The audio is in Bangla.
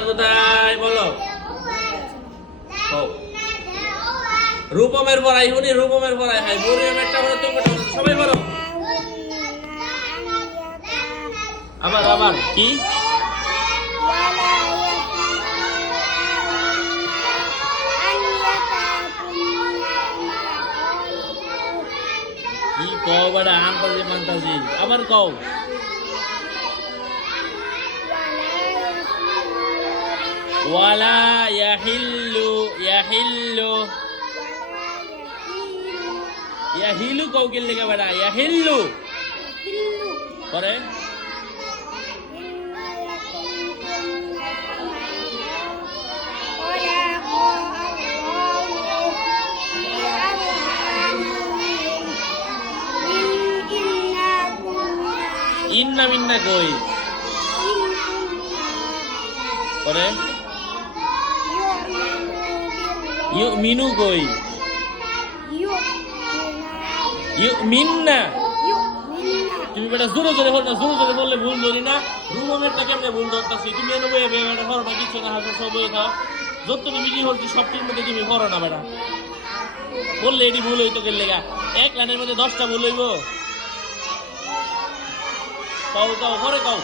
কোথায়? বলো। রূপমের পড়াই, শুনি, রূপমের পড়াই। হাই সবাই বলো। আবার আবার, কি? কও বাড়া আন্তাজি ফান্তাজি আবার কও। ওয়ালা ইয়াহিল্লু ইয়াহিল্লু ইয়াহিলু কও কে লেগে বাড়া ইয়াহিল্লু পরে ইন্না মিন্না কই পরে ইউ মিনু কই ইউ মিন্না তুমি বেটা জোরে জোরে হল না জোরে জোরে বললে ভুল ধরি না। রুমেরটা কেমনে ভুল ধরতাছি? তুমি এনে বেয়ে বেটা হরো না কিছু না হাসো সব বইয়ে থাও যত তুমি মিটিং হলছি সব টিম মধ্যে তুমি হরো না বেটা। বললে এটি ভুল হইতো গেলে গা। এক লাইনের মধ্যে দশটা ভুল হইব। কও কও ঘরে কও।